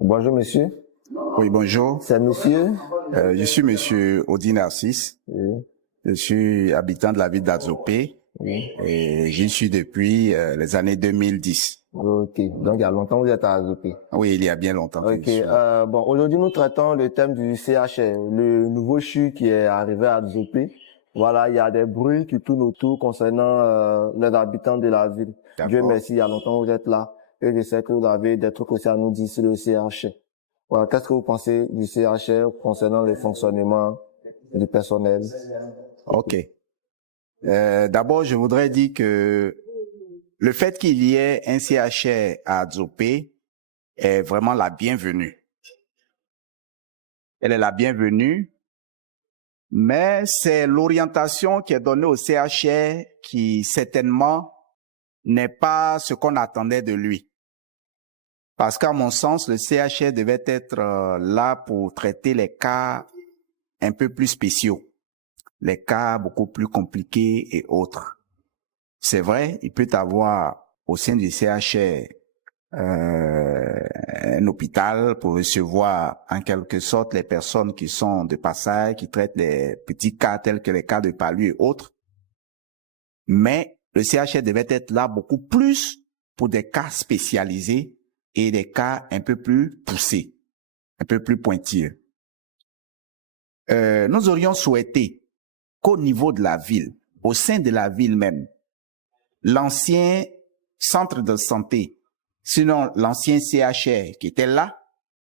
Bonjour monsieur. Oui, bonjour. C'est monsieur? Je suis monsieur Audi Narcisse. Oui. Je suis habitant de la ville d'Adzopé Oui. et j'y suis depuis les années 2010. Ok. Donc il y a longtemps vous êtes à Azopé. Oui, il y a bien longtemps que Ok. je suis là. Bon, aujourd'hui nous traitons le thème du CHR, le nouveau CHU qui est arrivé à Azopé. Voilà, il y a des bruits qui tournent autour concernant les habitants de la ville. Dieu D'accord. merci, il y a longtemps que vous êtes là. Et je sais que vous avez des trucs aussi à nous dire sur le CHR. Voilà, qu'est-ce que vous pensez du CHR concernant le fonctionnement du personnel? Ok. D'abord, je voudrais dire que le fait qu'il y ait un CHR à Adzopé est vraiment la bienvenue. Elle est la bienvenue, mais c'est l'orientation qui est donnée au CHR qui certainement n'est pas ce qu'on attendait de lui. Parce qu'à mon sens, le CHR devait être là pour traiter les cas un peu plus spéciaux, les cas beaucoup plus compliqués et autres. C'est vrai, il peut avoir au sein du CHR un hôpital pour recevoir en quelque sorte les personnes qui sont de passage, qui traitent les petits cas tels que les cas de palu et autres. Mais le CHR devait être là beaucoup plus pour des cas spécialisés et des cas un peu plus poussés, un peu plus pointilleux. Nous aurions souhaité qu'au niveau de la ville, au sein de la ville même, l'ancien centre de santé, sinon l'ancien CHR qui était là,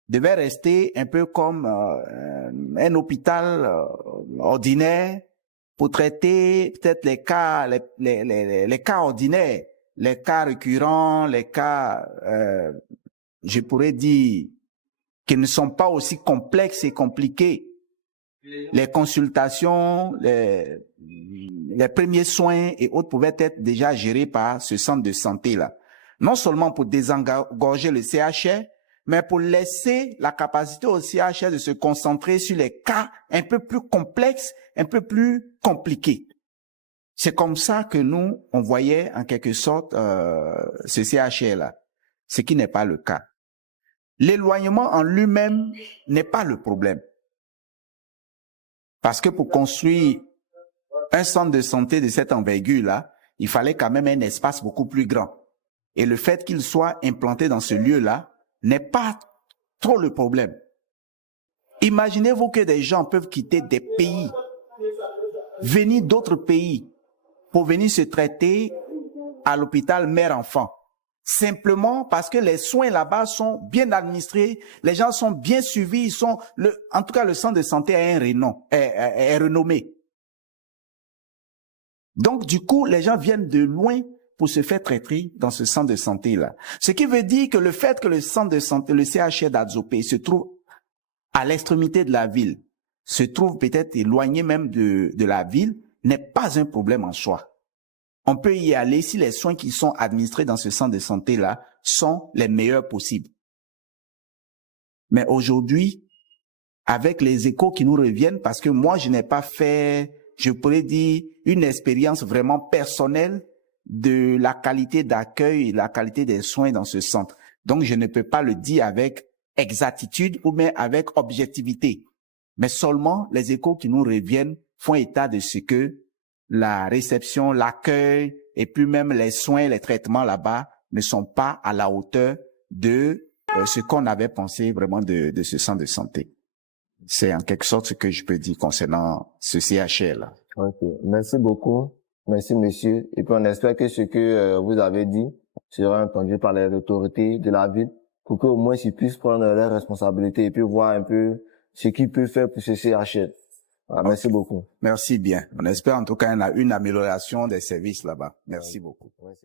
devait rester un peu comme un hôpital ordinaire pour traiter peut-être les cas, les cas ordinaires, les cas récurrents, les cas, je pourrais dire, qui ne sont pas aussi complexes et compliqués. Les consultations, les premiers soins et autres pouvaient être déjà gérés par ce centre de santé-là. Non seulement pour désengorger le CHR, mais pour laisser la capacité au CHR de se concentrer sur les cas un peu plus complexes, un peu plus compliqués. C'est comme ça que nous, on voyait en quelque sorte ce CHR-là, ce qui n'est pas le cas. L'éloignement en lui-même n'est pas le problème. Parce que pour construire un centre de santé de cette envergure-là, il fallait quand même un espace beaucoup plus grand. Et le fait qu'il soit implanté dans ce lieu-là n'est pas trop le problème. Imaginez-vous que des gens peuvent quitter des pays, venir d'autres pays pour venir se traiter à l'hôpital mère-enfant. Simplement parce que les soins là-bas sont bien administrés, les gens sont bien suivis, en tout cas le centre de santé a un renom, est renommé. Donc du coup, les gens viennent de loin pour se faire traiter dans ce centre de santé-là. Ce qui veut dire que le fait que le centre de santé, le CHR d'Adzopé, se trouve à l'extrémité de la ville, se trouve peut-être éloigné même de la ville, n'est pas un problème en soi. On peut y aller si les soins qui sont administrés dans ce centre de santé-là sont les meilleurs possibles. Mais aujourd'hui, avec les échos qui nous reviennent, parce que moi, je n'ai pas fait, je pourrais dire, une expérience vraiment personnelle de la qualité d'accueil et la qualité des soins dans ce centre. Donc, je ne peux pas le dire avec exactitude ou même avec objectivité. Mais seulement les échos qui nous reviennent font état de ce que la réception, l'accueil et puis même les soins, les traitements là-bas ne sont pas à la hauteur de ce qu'on avait pensé vraiment de ce centre de santé. C'est en quelque sorte ce que je peux dire concernant ce CHR-là. Ok, merci beaucoup. Merci monsieur. Et puis on espère que ce que vous avez dit sera entendu par les autorités de la ville pour qu'au moins ils puissent prendre leurs responsabilités et puis voir un peu ce qu'ils peuvent faire pour ce CHR. Voilà, merci beaucoup. Merci bien. On espère en tout cas une amélioration des services là-bas. Merci beaucoup. Merci.